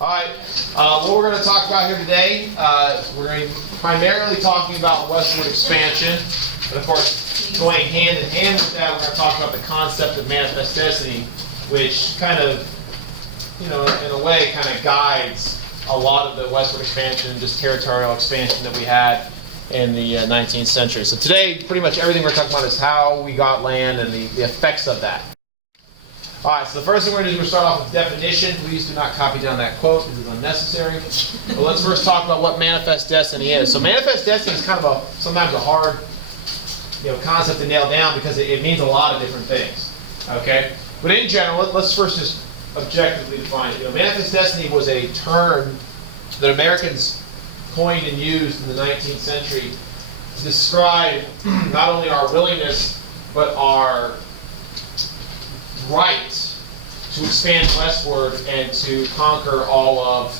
All right, what we're going to talk about here today, we're going to be primarily talking about westward expansion. But of course, going hand in hand with that, we're going to talk about the concept of manifest destiny, which kind of, in a way, kind of guides a lot of the westward expansion, just territorial expansion that we had in the 19th century. So today, pretty much everything we're talking about is how we got land and the effects of that. All right, so the first thing we're going to do is we're going to start off with definition. Please do not copy down that quote. This is unnecessary. But let's first talk about what manifest destiny is. So manifest destiny is kind of sometimes a hard concept to nail down because it means a lot of different things. Okay? But in general, let's first just objectively define it. Manifest destiny was a term that Americans coined and used in the 19th century to describe not only our willingness, but our right to expand westward and to conquer all of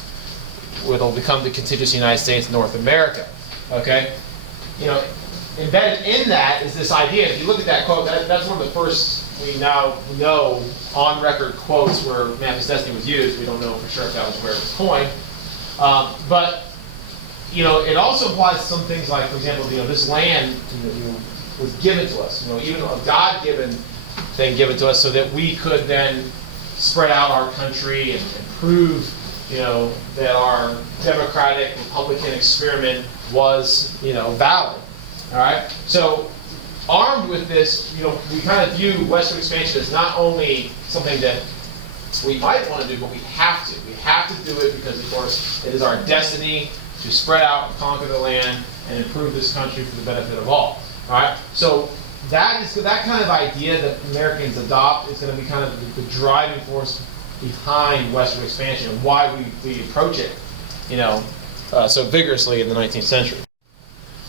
what will become the contiguous United States and North America. Okay? Embedded in that is this idea. If you look at that quote, that's one of the first we now know on record quotes where manifest destiny was used. We don't know for sure if that was where it was coined. But it also implies some things like, for example, this land was given to us. Even a God-given thing given to us, so that we could then spread out our country and prove, that our democratic Republican experiment was, valid. All right. So, armed with this, we kind of view westward expansion as not only something that we might want to do, but we have to. We have to do it because, of course, it is our destiny to spread out and conquer the land and improve this country for the benefit of all. All right. So that kind of idea that Americans adopt is going to be kind of the driving force behind westward expansion and why we approach it, so vigorously in the 19th century.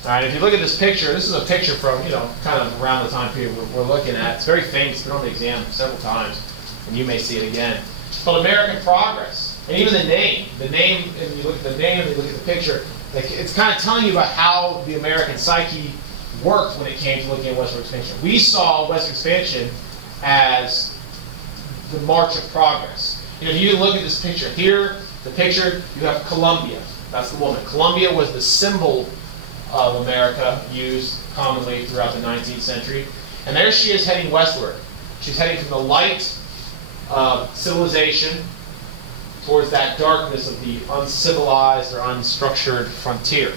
All right, if you look at this picture, this is a picture from, kind of around the time period we're looking at. It's very famous. It's been on the exam several times, and you may see it again. It's called American Progress. And even the name, and you look at the name and you look at the picture, it's kind of telling you about how the American psyche worked when it came to looking at westward expansion. We saw westward expansion as the march of progress. If you look at this picture here, the picture, you have Columbia. That's the woman. Columbia was the symbol of America used commonly throughout the 19th century. And there she is heading westward. She's heading from the light of civilization towards that darkness of the uncivilized or unstructured frontier.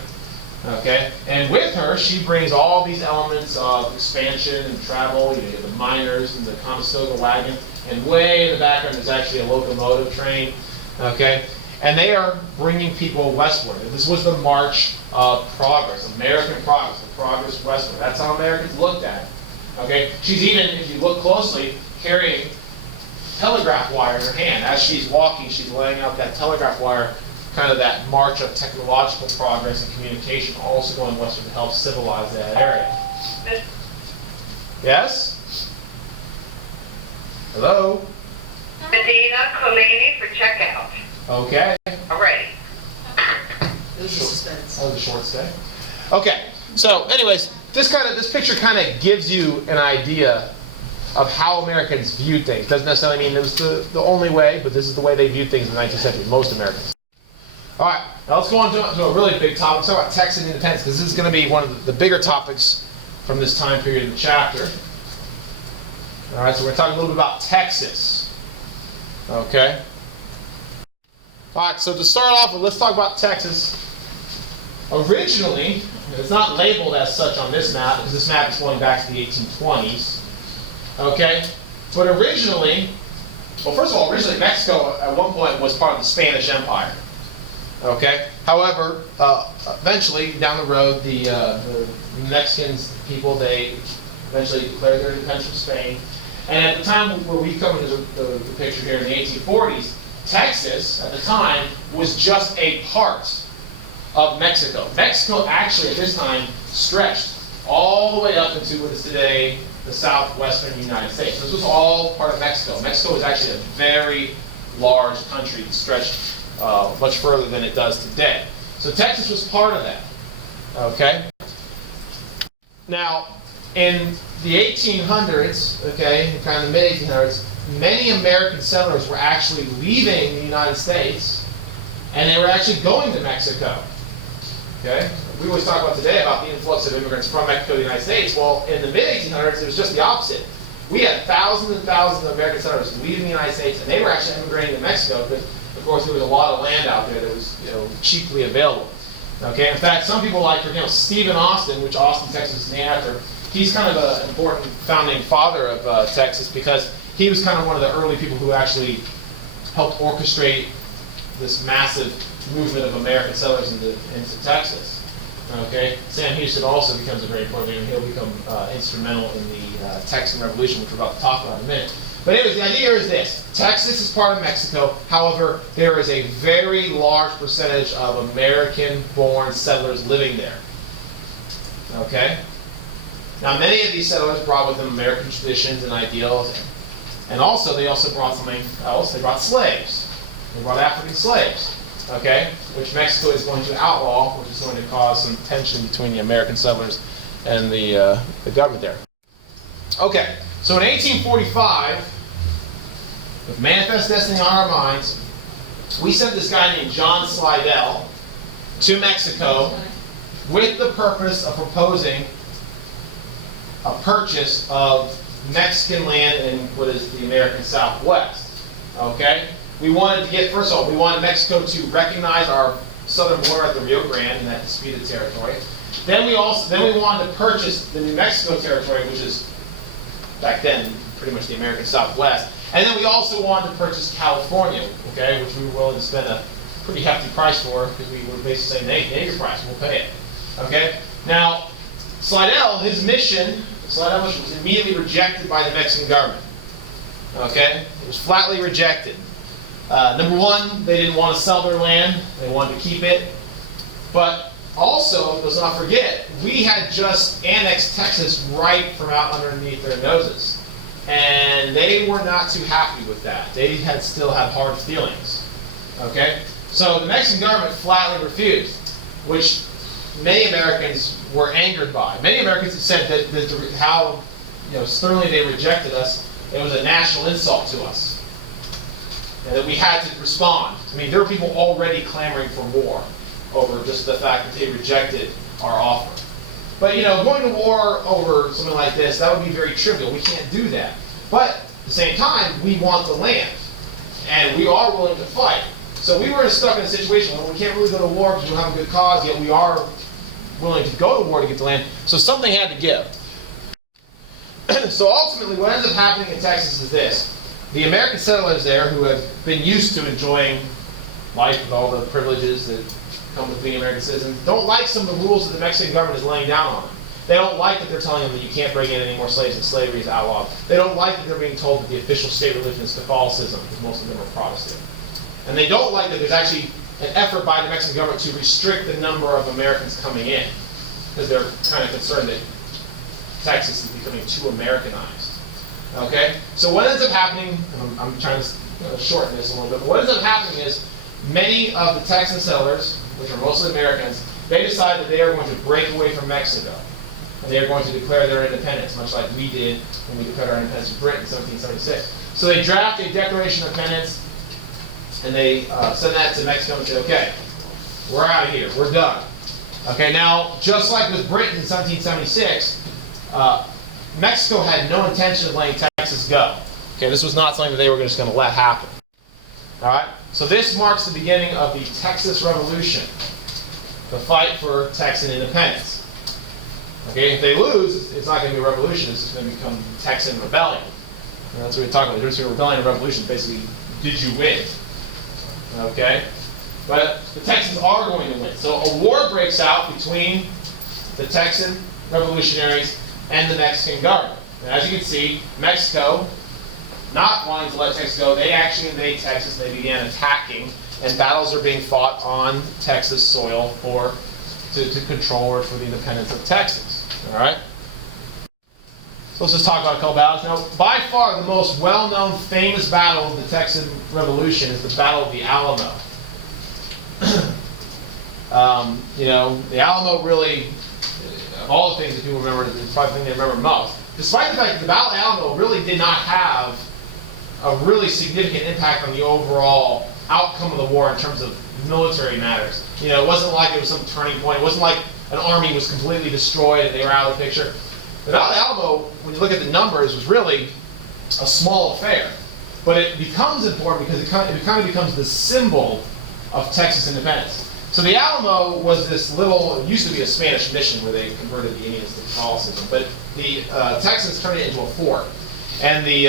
Okay? And with her, she brings all these elements of expansion and travel. You have the miners and the Conestoga wagon. And way in the background is actually a locomotive train. Okay? And they are bringing people westward. And this was the march of progress, American progress, the progress westward. That's how Americans looked at it. Okay? She's even, if you look closely, carrying telegraph wire in her hand. As she's walking, she's laying out that telegraph wire, kind of that march of technological progress and communication, also going westward to help civilize that area. Yes? Hello? Medina Colini for checkout. Okay. Alrighty. It was a suspense. That was a short stay. Okay. So, anyways, this picture kind of gives you an idea of how Americans viewed things. Doesn't necessarily mean it was the only way, but this is the way they viewed things in the 19th century. Most Americans. All right. Now let's go on to a really big topic. Let's talk about Texan independence, because this is going to be one of the bigger topics from this time period in the chapter. All right. So we're talking a little bit about Texas. Okay. All right, so to start off with, let's talk about Texas. Originally, it's not labeled as such on this map, because this map is going back to the 1820s. Okay? But originally, well, first of all, originally Mexico at one point was part of the Spanish Empire. Okay? However, eventually, down the road, the Mexicans, people, they eventually declared their independence from Spain. And at the time where we come into the picture here in the 1840s, Texas, at the time, was just a part of Mexico. Mexico actually, at this time, stretched all the way up into what is today the southwestern United States. This was all part of Mexico. Mexico was actually a very large country that stretched much further than it does today. So Texas was part of that. Okay? Now, in the 1800s, okay, kind of the mid-1800s, many American settlers were actually leaving the United States and they were actually going to Mexico. Okay? We always talk about today about the influx of immigrants from Mexico to the United States. Well, in the mid-1800s, it was just the opposite. We had thousands and thousands of American settlers leaving the United States, and they were actually immigrating to Mexico because, of course, there was a lot of land out there that was, cheaply available. Okay? In fact, some people like, for example, Stephen Austin, which Austin, Texas is named after. He's kind of an important founding father of Texas because he was kind of one of the early people who actually helped orchestrate this massive movement of American settlers into Texas. Okay, Sam Houston also becomes a very important leader, and he'll become instrumental in the Texan Revolution, which we're about to talk about in a minute. But anyways, the idea is this. Texas is part of Mexico. However, there is a very large percentage of American-born settlers living there. Okay? Now, many of these settlers brought with them American traditions and ideals, and also they also brought something else. They brought slaves. They brought African slaves. Okay, which Mexico is going to outlaw, which is going to cause some tension between the American settlers and the government there. Okay, so in 1845, with Manifest Destiny on our minds, we sent this guy named John Slidell to Mexico with the purpose of proposing a purchase of Mexican land in what is the American Southwest. Okay? We wanted to get, first of all, we wanted Mexico to recognize our southern border at the Rio Grande in that disputed territory. Then we wanted to purchase the New Mexico territory, which is back then pretty much the American Southwest. And then we also wanted to purchase California, okay, which we were willing to spend a pretty hefty price for because we were basically saying, hey, name your price, we'll pay it. Okay. Now, Slidell, his mission was immediately rejected by the Mexican government. Okay, it was flatly rejected. Number one, they didn't want to sell their land. They wanted to keep it. But also, let's not forget, we had just annexed Texas right from out underneath their noses. And they were not too happy with that. They still had hard feelings. Okay? So the Mexican government flatly refused, which many Americans were angered by. Many Americans have said that how sternly they rejected us, it was a national insult to us. And that we had to respond. I mean, there were people already clamoring for war over just the fact that they rejected our offer. But, going to war over something like this, that would be very trivial. We can't do that. But at the same time, we want the land. And we are willing to fight. So we were stuck in a situation where we can't really go to war because we don't have a good cause, yet we are willing to go to war to get the land. So something had to give. So ultimately, what ends up happening in Texas is this. The American settlers there, who have been used to enjoying life with all the privileges that come with being American citizens, don't like some of the rules that the Mexican government is laying down on them. They don't like that they're telling them that you can't bring in any more slaves and slavery is outlawed. They don't like that they're being told that the official state religion is Catholicism, because most of them are Protestant. And they don't like that there's actually an effort by the Mexican government to restrict the number of Americans coming in, because they're kind of concerned that Texas is becoming too Americanized. Okay? So what ends up happening, and I'm trying to shorten this a little bit, but what ends up happening is many of the Texan settlers, which are mostly Americans, they decide that they are going to break away from Mexico. And they are going to declare their independence, much like we did when we declared our independence from Britain in 1776. So they draft a Declaration of Independence, and they send that to Mexico and say, okay, we're out of here, we're done. Okay, now, just like with Britain in 1776, Mexico had no intention of letting Texas go. Okay, this was not something that they were just going to let happen. All right, so this marks the beginning of the Texas Revolution, the fight for Texan independence. Okay, if they lose, it's not going to be a revolution, it's just going to become Texan rebellion. And that's what we're talking about. The difference between rebellion and revolution is basically, did you win? Okay? But the Texans are going to win. So a war breaks out between the Texan revolutionaries and the Mexican government. And as you can see, Mexico, not wanting to let Texas go, they actually invade Texas. They began attacking, and battles are being fought on Texas soil to control or for the independence of Texas. All right? So let's just talk about a couple battles. Now, by far the most well-known, famous battle of the Texan Revolution is the Battle of the Alamo. The Alamo really, of all the things that people remember, is probably the thing they remember most. Despite the fact that the Battle of the Alamo really did not have a really significant impact on the overall outcome of the war in terms of military matters. You know, it wasn't like it was some turning point. It wasn't like an army was completely destroyed and they were out of the picture. The Battle of Alamo, when you look at the numbers, was really a small affair. But it becomes important because it kind of becomes the symbol of Texas independence. So the Alamo was this little, it used to be a Spanish mission where they converted the Indians to Catholicism, but the Texans turned it into a fort. And the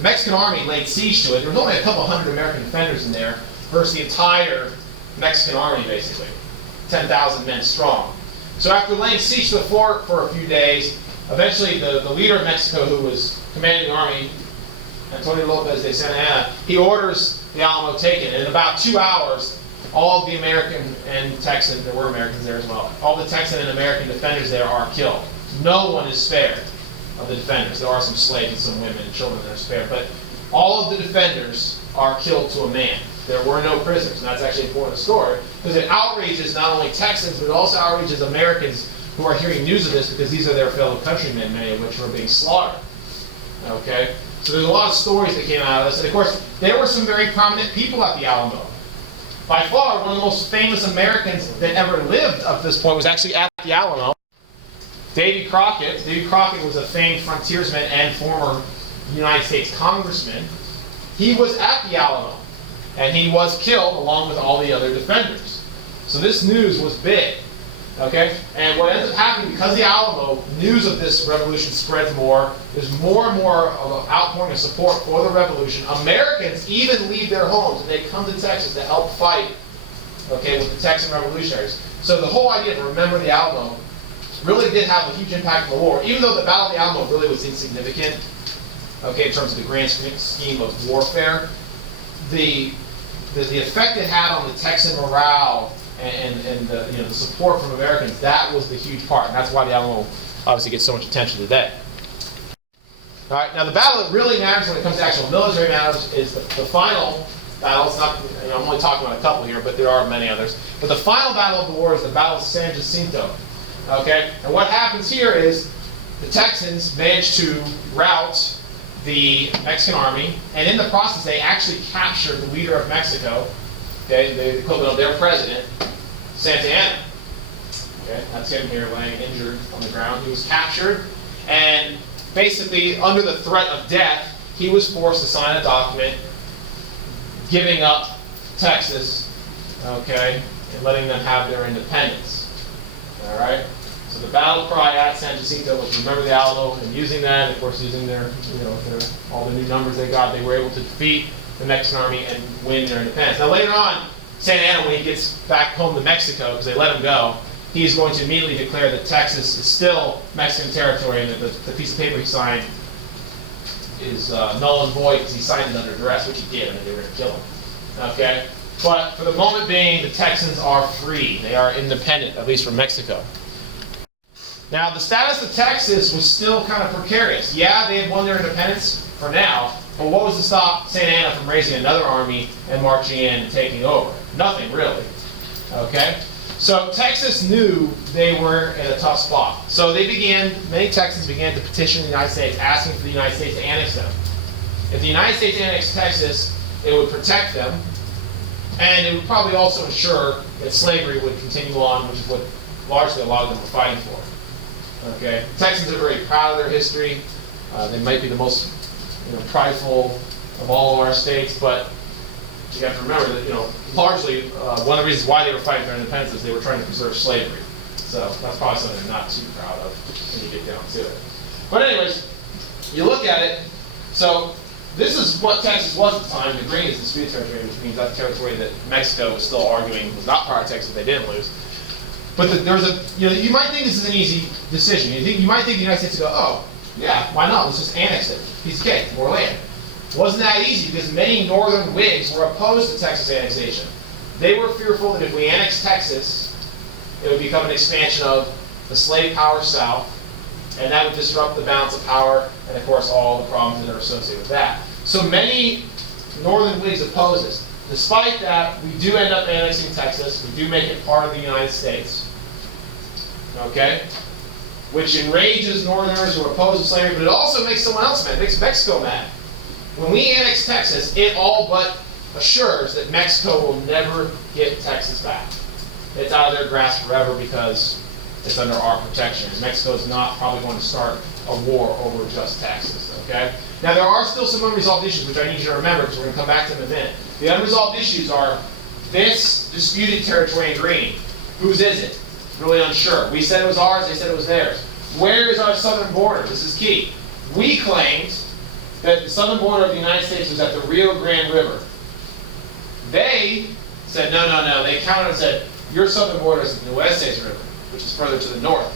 Mexican army laid siege to it. There was only a couple hundred American defenders in there versus the entire Mexican army, basically, 10,000 men strong. So after laying siege to the fort for a few days, eventually the leader of Mexico, who was commanding the army, Antonio Lopez de Santa Anna, he orders the Alamo taken. And in about 2 hours, all of the American and Texan, there were Americans there as well, all the Texan and American defenders there are killed. No one is spared of the defenders. There are some slaves and some women and children that are spared, but all of the defenders are killed to a man. There were no prisoners, and that's actually an important story, because it outrages not only Texans, but it also outrages Americans who are hearing news of this, because these are their fellow countrymen, many of which were being slaughtered. Okay? So there's a lot of stories that came out of this, and of course, there were some very prominent people at the Alamo. By far, one of the most famous Americans that ever lived up to this point was actually at the Alamo. Davy Crockett. Davy Crockett was a famed frontiersman and former United States congressman. He was at the Alamo, and he was killed along with all the other defenders. So this news was big. Okay? And what ends up happening, because the Alamo, news of this revolution spreads more. There's more and more of an outpouring of support for the revolution. Americans even leave their homes and they come to Texas to help fight, okay, with the Texan revolutionaries. So the whole idea to remember the Alamo really did have a huge impact on the war. Even though the Battle of the Alamo really was insignificant, okay, in terms of the grand scheme of warfare, the effect it had on the Texan morale and the support from Americans, that was the huge part. And that's why the Alamo obviously gets so much attention today. All right, now the battle that really matters when it comes to actual military matters is the final battle. It's not, I'm only talking about a couple here, but there are many others. But the final battle of the war is the Battle of San Jacinto. Okay, and what happens here is the Texans manage to rout the Mexican army, and in the process they actually capture the leader of Mexico, okay, the equivalent of their president, Santa Anna. Okay, that's him here laying injured on the ground. He was captured, and basically under the threat of death, he was forced to sign a document giving up Texas, okay, and letting them have their independence. All right. So the battle cry at San Jacinto was remember the Alamo, and using that, of course, using their, all the new numbers they got, they were able to defeat the Mexican army and win their independence. Now later on, Santa Anna, when he gets back home to Mexico, because they let him go, he's going to immediately declare that Texas is still Mexican territory, and that the piece of paper he signed is null and void because he signed it under duress, which he did, and they were going to kill him. Okay? But for the moment being, the Texans are free. They are independent, at least from Mexico. Now, the status of Texas was still kind of precarious. Yeah, they had won their independence for now, but what was to stop Santa Anna from raising another army and marching in and taking over? Nothing, really. Okay? So Texas knew they were in a tough spot. So many Texans began to petition the United States, asking for the United States to annex them. If the United States annexed Texas, it would protect them, and it would probably also ensure that slavery would continue on, which is what largely a lot of them were fighting for. Okay, Texans are very proud of their history. They might be the most prideful of all of our states, but you have to remember that largely one of the reasons why they were fighting for independence is they were trying to preserve slavery. So that's probably something they're not too proud of when you get down to it. But anyways, you look at it. So this is what Texas was at the time. The green is disputed territory, which means that territory that Mexico was still arguing was not part of Texas. They didn't lose. But there's you might think this is an easy decision. You might think the United States would go, oh, yeah, why not? Let's just annex it. Piece of cake, more land. It wasn't that easy because many northern Whigs were opposed to Texas annexation. They were fearful that if we annexed Texas, it would become an expansion of the slave power South, and that would disrupt the balance of power and, of course, all the problems that are associated with that. So many northern Whigs oppose this. Despite that, we do end up annexing Texas. We do make it part of the United States. Okay? Which enrages Northerners who are opposed to slavery, but it also makes someone else mad. It makes Mexico mad. When we annex Texas, it all but assures that Mexico will never get Texas back. It's out of their grasp forever because it's under our protection. Mexico is not probably going to start a war over just Texas, okay? Now, there are still some unresolved issues, which I need you to remember, because we're going to come back to them in a minute. The unresolved issues are this disputed territory in green. Whose is it? Really unsure. We said it was ours, they said it was theirs. Where is our southern border? This is key. We claimed that the southern border of the United States was at the Rio Grande River. They said, no, no, no. They countered and said, your southern border is the Nueces River, which is further to the north.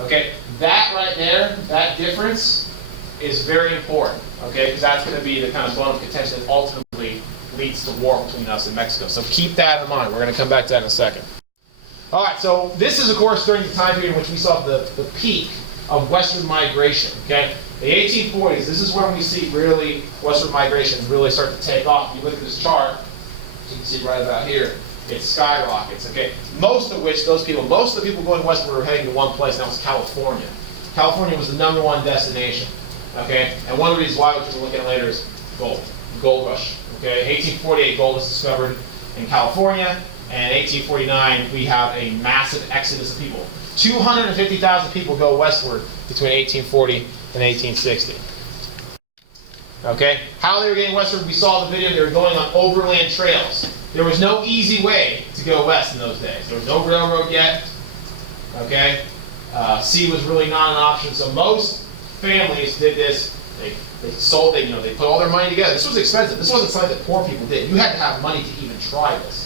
Okay? That right there, that difference is very important, okay? Because that's going to be the kind of bone of contention that ultimately leads to war between us and Mexico. So keep that in mind. We're going to come back to that in a second. All right, so this is, of course, during the time period in which we saw the peak of Western migration, okay? The 1840s, this is when we see really Western migration really start to take off. If you look at this chart, you can see right about here, it skyrockets, okay? Most of the people going westward were heading to one place, and that was California. California was the #1 destination, okay? And one of the reasons why, which we'll look at later, is gold, the gold rush, okay? 1848, gold was discovered in California, and in 1849, we have a massive exodus of people. 250,000 people go westward between 1840 and 1860. Okay? How they were getting westward, we saw the video, they were going on Overland Trails. There was no easy way to go west in those days. There was no railroad yet. Okay? Sea was really not an option, so most families did this. They sold, they put all their money together. This was expensive. This wasn't something that poor people did. You had to have money to even try this.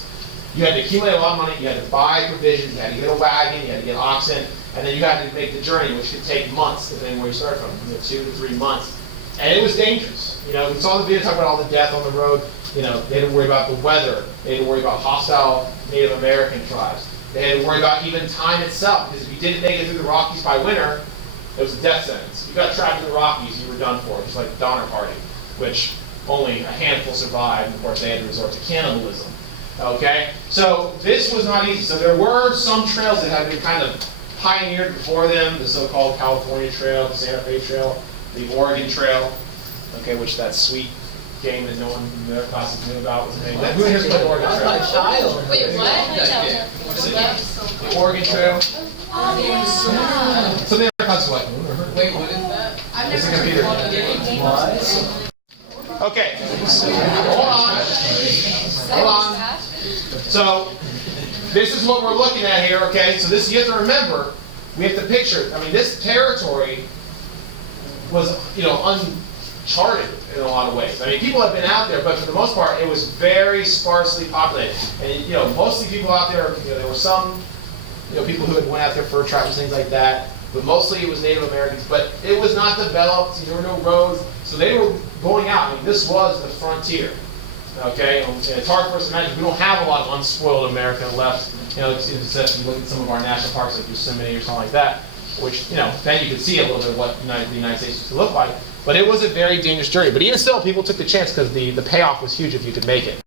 You had to accumulate a lot of money, you had to buy provisions, you had to get a wagon, you had to get oxen, and then you had to make the journey, which could take months, depending where you start from, 2 to 3 months. And it was dangerous. We saw the video talking about all the death on the road. They had to worry about the weather. They had to worry about hostile Native American tribes. They had to worry about even time itself, because if you didn't make it through the Rockies by winter, it was a death sentence. You got trapped in the Rockies, you were done for, just like the Donner Party, which only a handful survived. And of course, they had to resort to cannibalism. Okay, so this was not easy. So there were some trails that had been kind of pioneered before them, the so-called California Trail, the Santa Fe Trail, the Oregon Trail, okay, which that sweet game that no one in their classes knew about was the name. Who here's the Oregon Trail? My child. Wait, what? What's it? The Oregon Trail. Oh, yeah. So the other classes like, Wait, what is that? I've It's a never computer. heard of it. What? okay, hold on. Hold on. So, this is what we're looking at here, okay? So this, you have to remember, we have to picture, this territory was, uncharted in a lot of ways. People have been out there, but for the most part, it was very sparsely populated. And, mostly people out there, there were some, people who had went out there for traps and things like that, but mostly it was Native Americans. But it was not developed, there were no roads, so they were going out. This was the frontier. Okay, and it's hard for us to imagine. We don't have a lot of unspoiled America left. Except if you look at some of our national parks like Yosemite or something like that, which then you can see a little bit of what the United States used to look like. But it was a very dangerous journey. But even still, people took the chance because the payoff was huge if you could make it.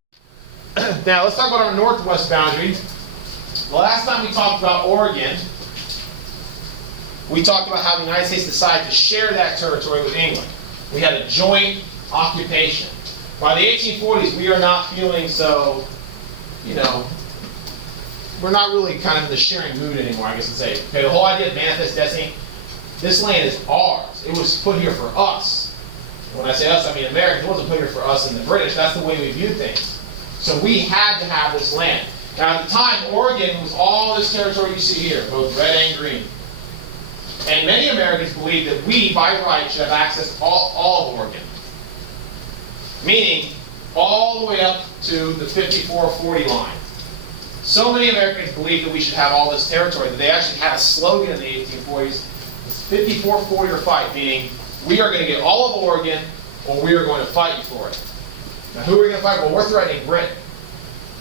Now let's talk about our northwest boundary. The last time we talked about Oregon, we talked about how the United States decided to share that territory with England. We had a joint occupation. By the 1840s, we are not feeling so, we're not really kind of in the sharing mood anymore, I guess I'd say. Okay, the whole idea of manifest destiny, this land is ours. It was put here for us. When I say us, I mean Americans. It wasn't put here for us and the British. That's the way we view things. So we had to have this land. Now at the time, Oregon was all this territory you see here, both red and green. And many Americans believed that we, by right, should have access to all of Oregon. Meaning, all the way up to the 54-40 line. So many Americans believed that we should have all this territory that they actually had a slogan in the 1840s. It's 54-40 or fight, meaning we are going to get all of Oregon or we are going to fight you for it. Now who are we going to fight? Well, we're threatening Britain,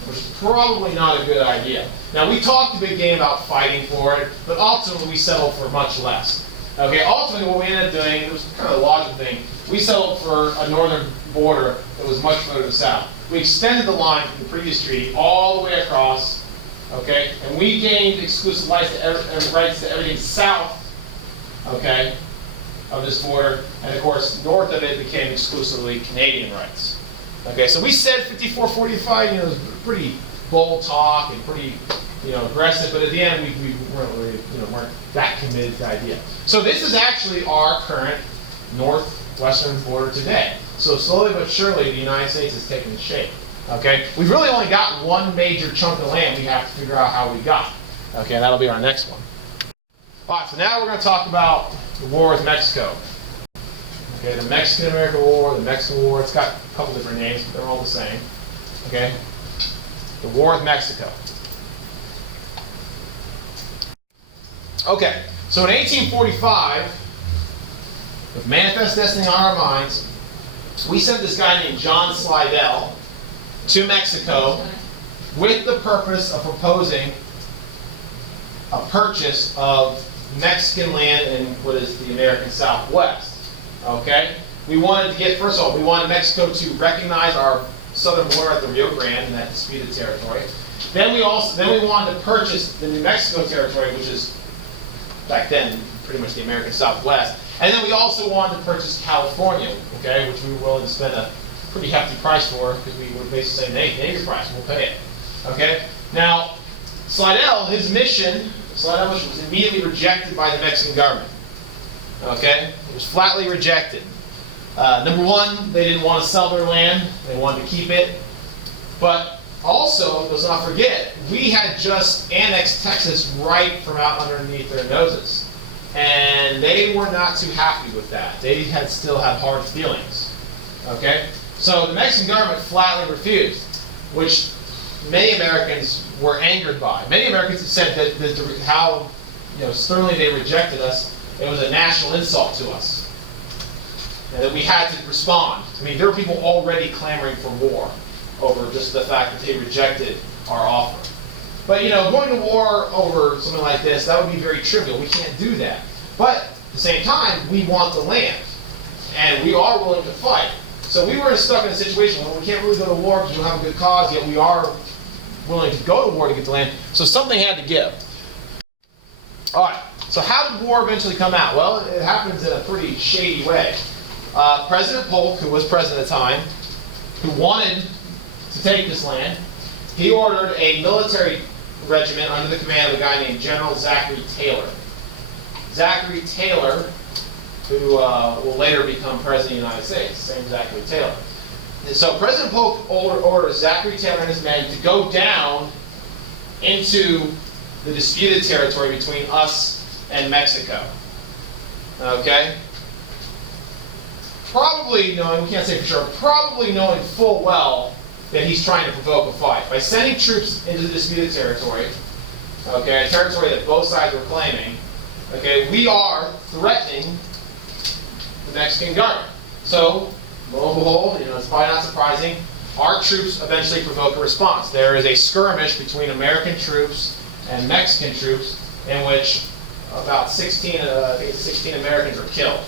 which is probably not a good idea. Now we talked a big game about fighting for it, but ultimately we settled for much less. Okay, ultimately what we ended up doing, it was kind of a logical thing, we settled for a northern border that was much further to the south. We extended the line from the previous treaty all the way across, okay, and we gained exclusive rights to everything south, okay, of this border, and of course north of it became exclusively Canadian rights. Okay, so we said 54-45, is pretty bold talk and pretty, aggressive, but at the end we weren't really, weren't that committed to the idea. So this is actually our current northwestern border today. So slowly but surely the United States is taking shape. Okay, we've really only got one major chunk of land we have to figure out how we got. Okay, that'll be our next one. All right, so now we're going to talk about the war with Mexico. Okay, the Mexican-American War, the Mexican War, it's got a couple different names, but they're all the same. Okay, the war with Mexico. Okay, so in 1845, with Manifest Destiny on our minds, we sent this guy named John Slidell to Mexico with the purpose of proposing a purchase of Mexican land in what is the American Southwest. Okay? We wanted to get, first of all, we wanted Mexico to recognize our southern border at the Rio Grande in that disputed territory. Then we wanted to purchase the New Mexico territory, which is back then pretty much the American Southwest. And then we also wanted to purchase California, okay, which we were willing to spend a pretty hefty price for, because we were basically saying, hey, name your price, we'll pay it. Okay? Now, Slidell, his mission was immediately rejected by the Mexican government. Okay? It was flatly rejected. Number one, they didn't want to sell their land, they wanted to keep it. But also, let's not forget, we had just annexed Texas right from out underneath their noses. And they were not too happy with that. They still had hard feelings. Okay? So the Mexican government flatly refused, which many Americans were angered by. Many Americans have said that how sternly they rejected us, it was a national insult to us. And that we had to respond. I mean, there were people already clamoring for war over just the fact that they rejected our offer. But going to war over something like this, that would be very trivial. We can't do that. But at the same time, we want the land. And we are willing to fight. So we were stuck in a situation where we can't really go to war because we don't have a good cause, yet we are willing to go to war to get the land. So something had to give. All right, so how did war eventually come out? Well, it happens in a pretty shady way. President Polk, who was president at the time, who wanted to take this land, he ordered a military regiment under the command of a guy named General Zachary Taylor. Zachary Taylor, who will later become President of the United States, same Zachary Taylor. And so President Polk orders Zachary Taylor and his men to go down into the disputed territory between us and Mexico. Okay? Probably knowing, we can't say for sure, probably knowing full well that he's trying to provoke a fight. By sending troops into the disputed territory, okay, a territory that both sides were claiming, okay, we are threatening the Mexican government. So, lo and behold, it's probably not surprising, our troops eventually provoke a response. There is a skirmish between American troops and Mexican troops in which about 16 Americans are killed.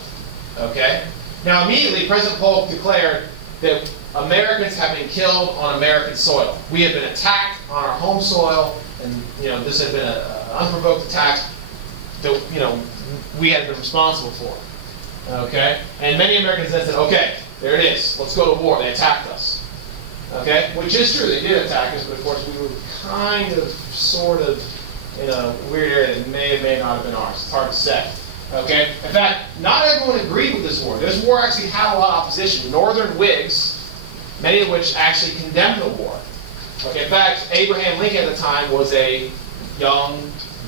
Okay? Now immediately, President Polk declared that Americans have been killed on American soil. We have been attacked on our home soil, and this had been an unprovoked attack that we had been responsible for. Okay? And many Americans then said, okay, there it is. Let's go to war. They attacked us. Okay? Which is true. They did attack us, but of course we were kind of, sort of, in a weird area that may or may not have been ours. It's hard to say. Okay? In fact, not everyone agreed with this war. This war actually had a lot of opposition. Northern Whigs, many of which actually condemned the war. Okay? In fact, Abraham Lincoln at the time was a young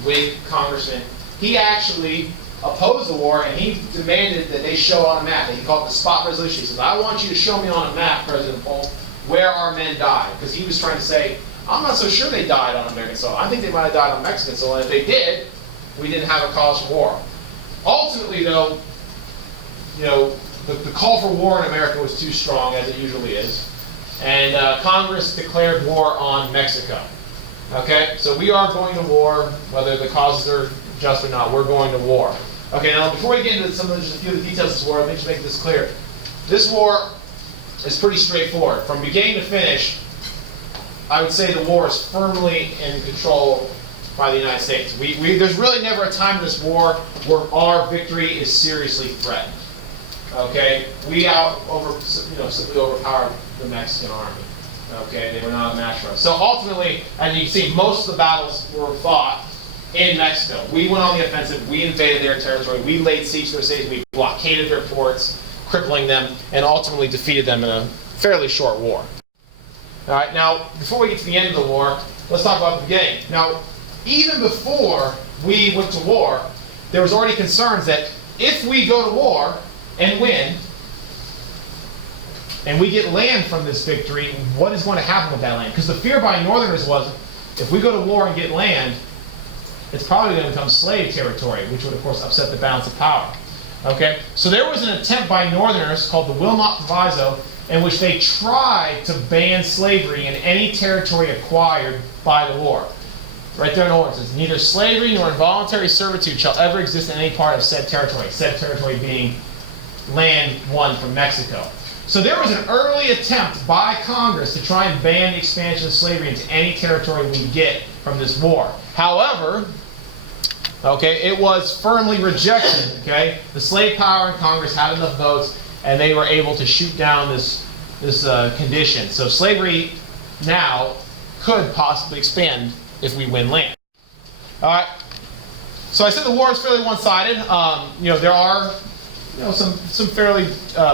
Whig congressman. He actually opposed the war, and he demanded that they show on a map. He called it the spot resolution. He said, I want you to show me on a map, President Polk, where our men died. Because he was trying to say, I'm not so sure they died on American soil. I think they might have died on Mexican soil, and if they did, we didn't have a cause for war. Ultimately, though, the call for war in America was too strong, as it usually is, and Congress declared war on Mexico. Okay, so we are going to war, whether the causes are just or not. We're going to war. Okay, now before we get into just a few of the details of this war, let me just make this clear. This war is pretty straightforward. From beginning to finish, I would say the war is firmly in control by the United States. There's really never a time in this war where our victory is seriously threatened. okay, simply overpowered the Mexican army. Okay, they were not a match for us. So ultimately, as you can see, most of the battles were fought in Mexico. We went on the offensive, we invaded their territory, we laid siege to their cities, we blockaded their ports, crippling them, and ultimately defeated them in a fairly short war. All right, now, before we get to the end of the war, let's talk about the beginning. Now, even before we went to war, there was already concerns that if we go to war and win, and we get land from this victory, what is going to happen with that land? Because the fear by Northerners was, if we go to war and get land, it's probably going to become slave territory, which would, of course, upset the balance of power. Okay? So there was an attempt by Northerners called the Wilmot Proviso, in which they tried to ban slavery in any territory acquired by the war. Right there in Orange, it says, neither slavery nor involuntary servitude shall ever exist in any part of said territory being land won from Mexico. So there was an early attempt by Congress to try and ban the expansion of slavery into any territory we get from this war. However, okay, it was firmly rejected. Okay, the slave power in Congress had enough votes, and they were able to shoot down this condition. So slavery now could possibly expand if we win land. All right. So I said the war is fairly one-sided. There are some fairly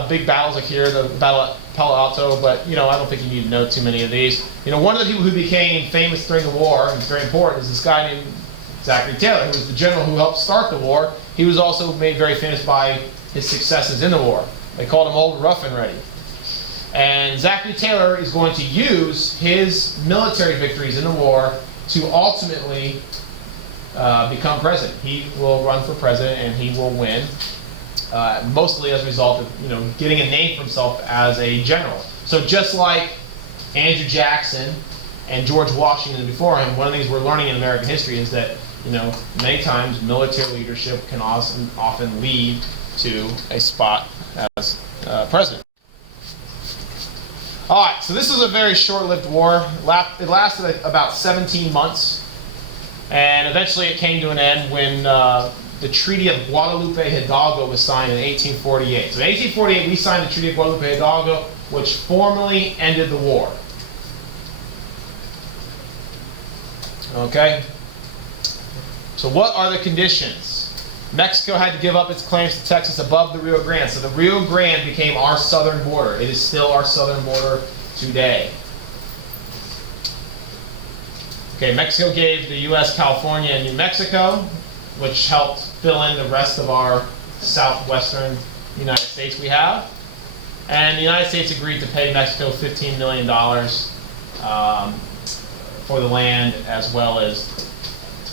big battles like here, the Battle at Palo Alto, but I don't think you need to know too many of these. One of the people who became famous during the war, and it's very important, is this guy named Zachary Taylor, who was the general who helped start the war. He was also made very famous by his successes in the war. They called him Old Rough and Ready. And Zachary Taylor is going to use his military victories in the war to ultimately become president. He will run for president and he will win. Mostly as a result of getting a name for himself as a general. So just like Andrew Jackson and George Washington before him, one of the things we're learning in American history is that many times military leadership can often lead to a spot as president. All right, so this was a very short-lived war. It lasted about 17 months, and eventually it came to an end when the Treaty of Guadalupe Hidalgo was signed in 1848. So in 1848, we signed the Treaty of Guadalupe Hidalgo, which formally ended the war. Okay? So what are the conditions? Mexico had to give up its claims to Texas above the Rio Grande. So the Rio Grande became our southern border. It is still our southern border today. Okay, Mexico gave the U.S. California and New Mexico, which helped fill in the rest of our southwestern United States we have. And the United States agreed to pay Mexico $15 million for the land, as well as to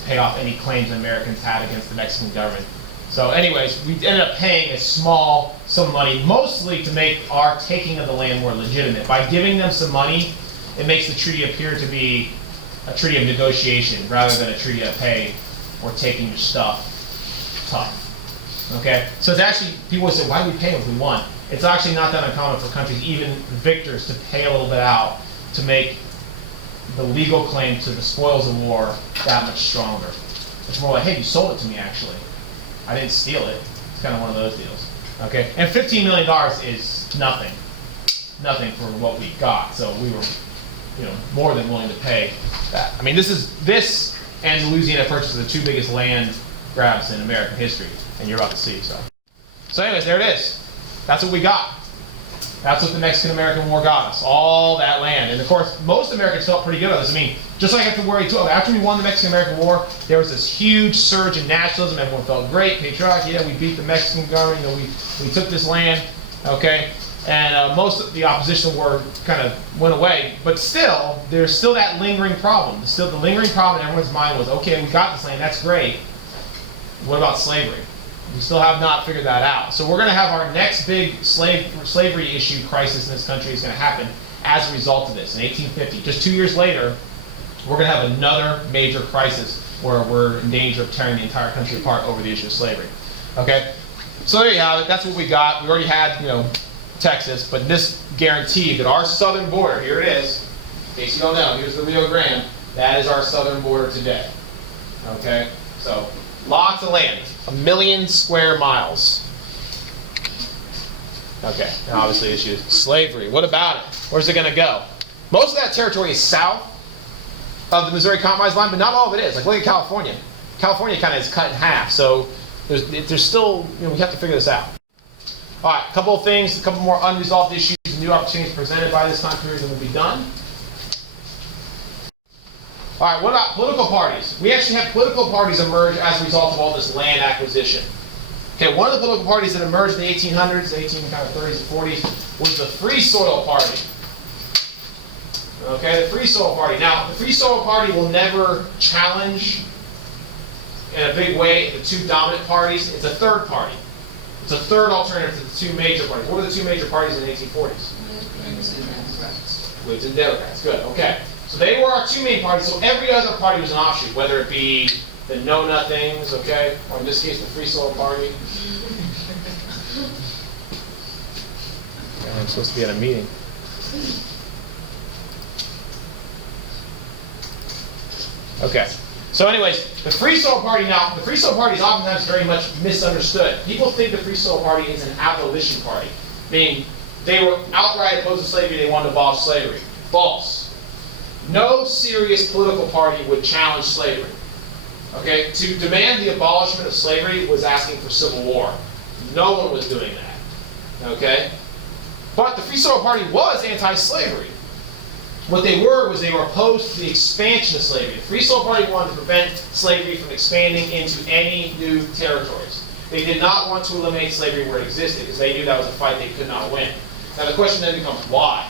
pay off any claims Americans had against the Mexican government. So anyways, we ended up paying a small sum of money, mostly to make our taking of the land more legitimate. By giving them some money, it makes the treaty appear to be a treaty of negotiation rather than a treaty of, hey, we're taking your stuff tough. Okay? So it's actually, people would say, why do we pay them if we won? It's actually not that uncommon for countries, even victors, to pay a little bit out to make the legal claim to the spoils of war that much stronger. It's more like, hey, you sold it to me, actually. I didn't steal it. It's kind of one of those deals. Okay? And $15 million is nothing. Nothing for what we got. So we were, more than willing to pay that. I mean, this and Louisiana Purchase are the two biggest land grabs in American history, and you're about to see. So anyways, there it is. That's what we got. That's what the Mexican-American War got us. All that land. And of course, most Americans felt pretty good about this. I mean, just like after World War II, after we won the Mexican-American War, there was this huge surge in nationalism. Everyone felt great, patriotic. Yeah, we beat the Mexican government. We took this land. Okay. And most of the opposition war kind of went away. But still, there's still that lingering problem. Still, the lingering problem in everyone's mind was, okay, we got this land. That's great. What about slavery? We still have not figured that out. So we're going to have our next big slavery issue crisis in this country is going to happen as a result of this. In 1850, just 2 years later, we're going to have another major crisis where we're in danger of tearing the entire country apart over the issue of slavery. Okay? So there you have it. That's what we got. We already had, Texas, but this guaranteed that our southern border, here it is, in case you don't know, here's the Rio Grande, that is our southern border today. Okay? So, lots of land. 1 million square miles. Okay, and obviously issues slavery. What about it? Where's it going to go? Most of that territory is south of the Missouri Compromise line, but not all of it is. Like, look at California. California kind of is cut in half, so there's still, we have to figure this out. All right, a couple of things, a couple more unresolved issues, new opportunities presented by this time period, and we'll be done. All right, what about political parties? We actually had political parties emerge as a result of all this land acquisition. Okay, one of the political parties that emerged in the 1800s, 1830s and 40s, was the Free Soil Party. Okay, the Free Soil Party. Now, the Free Soil Party will never challenge in a big way the two dominant parties. It's a third party. It's a third alternative to the two major parties. What were the two major parties in the 1840s? Whigs and Democrats. Good, okay. So they were our two main parties, so every other party was an offshoot, whether it be the Know-Nothings, okay, or in this case, the Free Soil Party. I'm supposed to be at a meeting. Okay. So anyways, the Free Soil Party now, the Free Soil Party is oftentimes very much misunderstood. People think the Free Soil Party is an abolition party, meaning they were outright opposed to slavery, they wanted to abolish slavery. False. No serious political party would challenge slavery. Okay? To demand the abolishment of slavery was asking for civil war. No one was doing that. Okay? But the Free Soil Party was anti-slavery. What they were was they were opposed to the expansion of slavery. The Free Soil Party wanted to prevent slavery from expanding into any new territories. They did not want to eliminate slavery where it existed because they knew that was a fight they could not win. Now the question then becomes, why?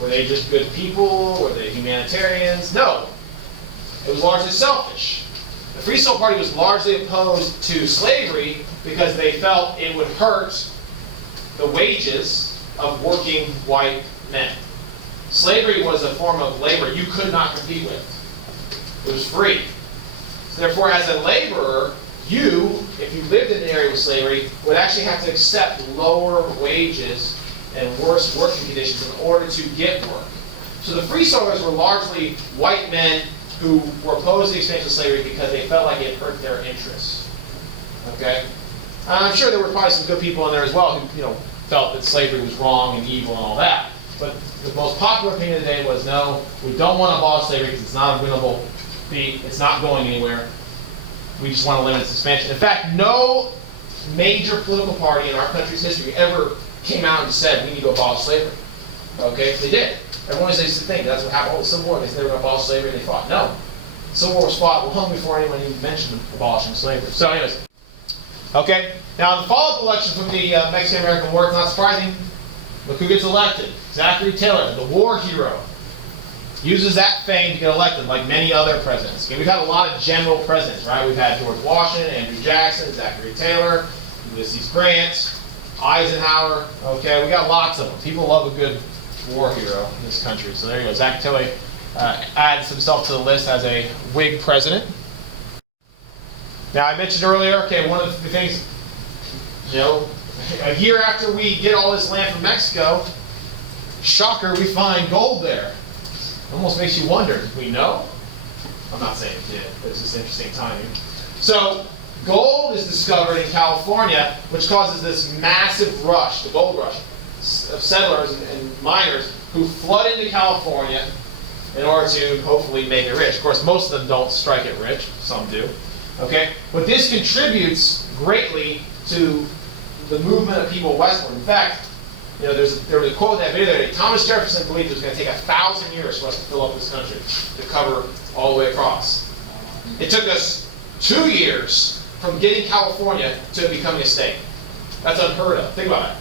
Were they just good people? Were they humanitarians? No. It was largely selfish. The Free Soil Party was largely opposed to slavery because they felt it would hurt the wages of working white men. Slavery was a form of labor you could not compete with. It was free. So therefore, as a laborer, you, if you lived in an area with slavery, would actually have to accept lower wages and worse working conditions in order to get work. So the Free Soilers were largely white men who were opposed to the expansion of slavery because they felt like it hurt their interests. Okay? I'm sure there were probably some good people in there as well who, felt that slavery was wrong and evil and all that. But the most popular opinion of the day was, no, we don't want to abolish slavery because it's not a winnable feat. It's not going anywhere. We just want to limit its expansion. In fact, no major political party in our country's history ever came out and said we need to abolish slavery. Okay? They did. Everyone used to think that's what happened. Oh, the Civil War, they said they were going to abolish slavery, and they fought. No. The Civil War was fought long before anyone even mentioned abolishing slavery. So anyways. Okay? Now, in the follow-up election from the Mexican-American War, it's not surprising. Look who gets elected. Zachary Taylor, the war hero. Uses that fame to get elected, like many other presidents. Okay, we've had a lot of general presidents, right? We've had George Washington, Andrew Jackson, Zachary Taylor, Ulysses Grant, Eisenhower. Okay, we got lots of them. People love a good war hero in this country. So there you go. Zach Taylor adds himself to the list as a Whig president. Now, I mentioned earlier, okay, one of the things, a year after we get all this land from Mexico, shocker, we find gold there. Almost makes you wonder, did we know? I'm not saying it did, but it's just interesting timing. So, gold is discovered in California, which causes this massive rush, the gold rush, of settlers and miners who flood into California in order to hopefully make it rich. Of course, most of them don't strike it rich, some do. Okay? But this contributes greatly to the movement of people westward. In fact, there was a quote in that video that Thomas Jefferson believed it was going to take 1,000 years for us to fill up this country, to cover all the way across. It took us 2 years from getting California to becoming a state. That's unheard of. Think about it.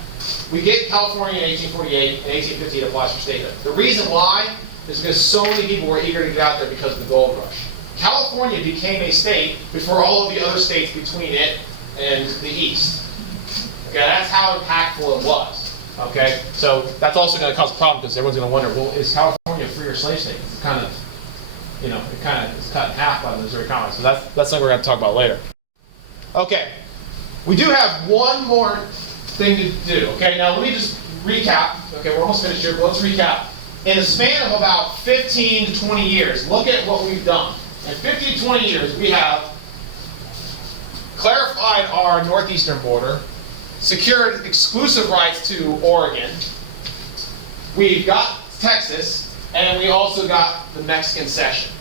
We get California in 1848, in 1850 it applies for statehood. The reason why is because so many people were eager to get out there because of the gold rush. California became a state before all of the other states between it and the east. Okay, that's how impactful it was. Okay, so that's also going to cause a problem because everyone's going to wonder, well, is California a free or slave state? It's kind of, it kind of is cut in half by the Missouri Compromise. So that's something we're going to talk about later. Okay, we do have one more thing to do. Okay, now let me just recap. Okay, we're almost finished here, but let's recap. In a span of about 15 to 20 years, look at what we've done. In 15 to 20 years, we have clarified our northeastern border. secured exclusive rights to Oregon. We got Texas, and we also got the Mexican cession.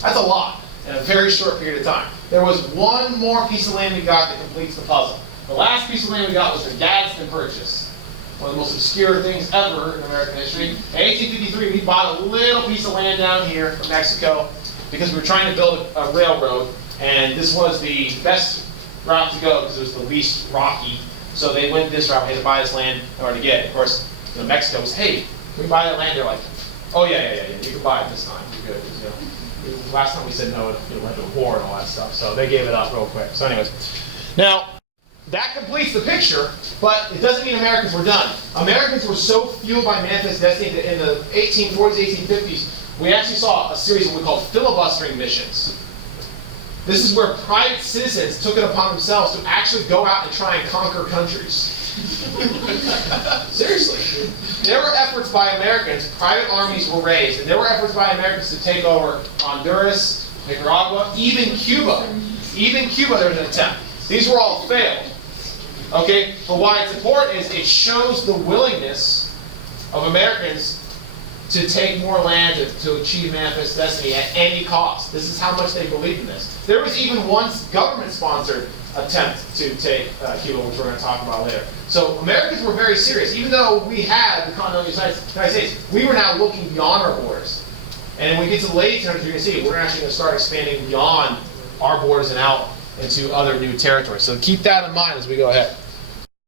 That's a lot in a very short period of time. There was one more piece of land we got that completes the puzzle. The last piece of land we got was the Gadsden Purchase. One of the most obscure things ever in American history. In 1853, we bought a little piece of land down here from Mexico because we were trying to build a railroad, and this was the best route to go because it was the least rocky. So they went this route. We had to buy this land in order to get it. Of course, Mexico was, hey, can we buy that land? They're like, oh yeah, you can buy it this time. You're good. Last time we said no, we went to war and all that stuff. So they gave it up real quick. So anyways, now that completes the picture, but it doesn't mean Americans were done. Americans were so fueled by manifest destiny that in the 1840s, 1850s, we actually saw a series of what we call filibustering missions. This is where private citizens took it upon themselves to actually go out and try and conquer countries. Seriously. There were efforts by Americans, private armies were raised, and there were efforts by Americans to take over Honduras, Nicaragua, even Cuba. Even Cuba, there was an attempt. These were all failed. Okay? But why it's important is it shows the willingness of Americans to take more land to achieve manifest destiny at any cost. This is how much they believed in this. There was even one government-sponsored attempt to take Cuba, which we're going to talk about later. So Americans were very serious. Even though we had the continental United States, we were now looking beyond our borders. And when we get to the late 1800s, you're going to see we're actually going to start expanding beyond our borders and out into other new territories. So keep that in mind as we go ahead.